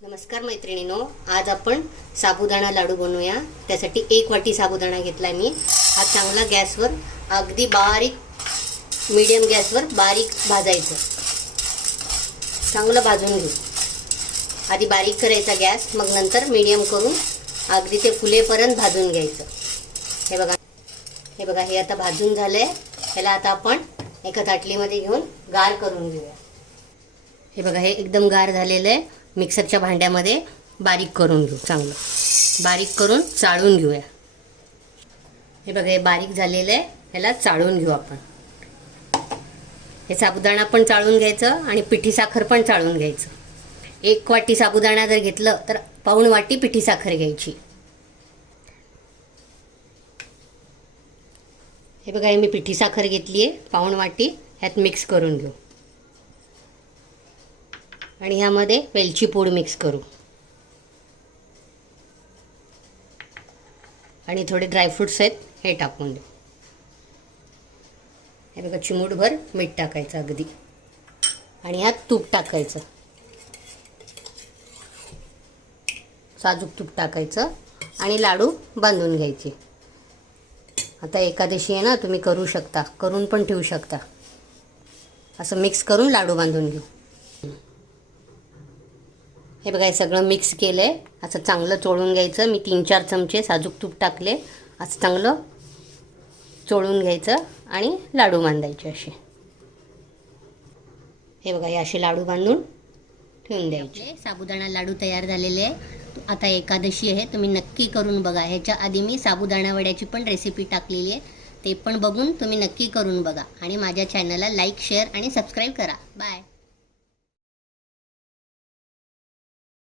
नमस्कार मैत्रिणींनो, आज आपण साबुदाणा लाडू बनवूया। त्यासाठी 1 वाटी साबुदाणा घेतला मी। हा चांगला गॅसवर अगदी बारीक मीडियम गॅसवर बारीक भाजायचं। चांगलं भाजून घेऊ। आधी बारीक करायचा गॅस, मग नंतर मीडियम करून अगदी ते फुलेपर्यंत भाजून घ्यायचं। हे बघा हे आता भाजून झालंय। ह्याला आता आपण एका ताटलीमध्ये घेऊन गार करून घेऊया। हे बघा हे एकदम गार झालेलं आहे। मिक्सरच्या भांड्यामध्ये बारीक करून घेऊ। चांगलं बारीक करून चाळून घेऊया। हे बघा हे बारीक झालेलं आहे। ह्याला चाळून घेऊ आपण। हे साबुदाणा पण चाळून घ्यायचं आणि पिठी साखर पण चाळून घ्यायचं। 1 वाटी साबुदाणा जर घेतलं तर पाऊण वाटी पिठी साखर घ्यायची। हे बघा हे मी पिठी साखर घेतली आहे पाऊण वाटी। ह्यात मिक्स करून घेऊ आणि ह्यामध्ये वेलची पूड मिक्स करू आणि थोडे ड्रायफ्रुट्स आहेत हे टाकून देऊ। हे बघा चिमूटभर मीठ टाकायचं अगदी आणि ह्यात तूप टाकायचं। साजूक तूप टाकायचं आणि लाडू बांधून घ्यायचे। आता एकादशी आहे ना, तुम्ही करू शकता, करून पण ठेवू शकता। असं मिक्स करून लाडू बांधून घेऊ। हे बघा हे सगळं मिक्स केलं आहे। असं चांगलं चोळून घ्यायचं। मी 3-4 चमचे साजूक तूप टाकले। असं चांगलं चोळून घ्यायचं आणि लाडू बांधायचे असे। हे बघा हे असे लाडू बांधून ठेवून द्यायचे। साबुदाणा लाडू तयार झालेले आहे। आता एकादशी आहे, तुम्ही नक्की करून बघा। ह्याच्या आधी मी साबुदाणा वड्याची पण रेसिपी टाकलेली आहे, ते पण बघून तुम्ही नक्की करून बघा आणि माझ्या चॅनलला लाईक, शेअर आणि सबस्क्राईब करा। बाय।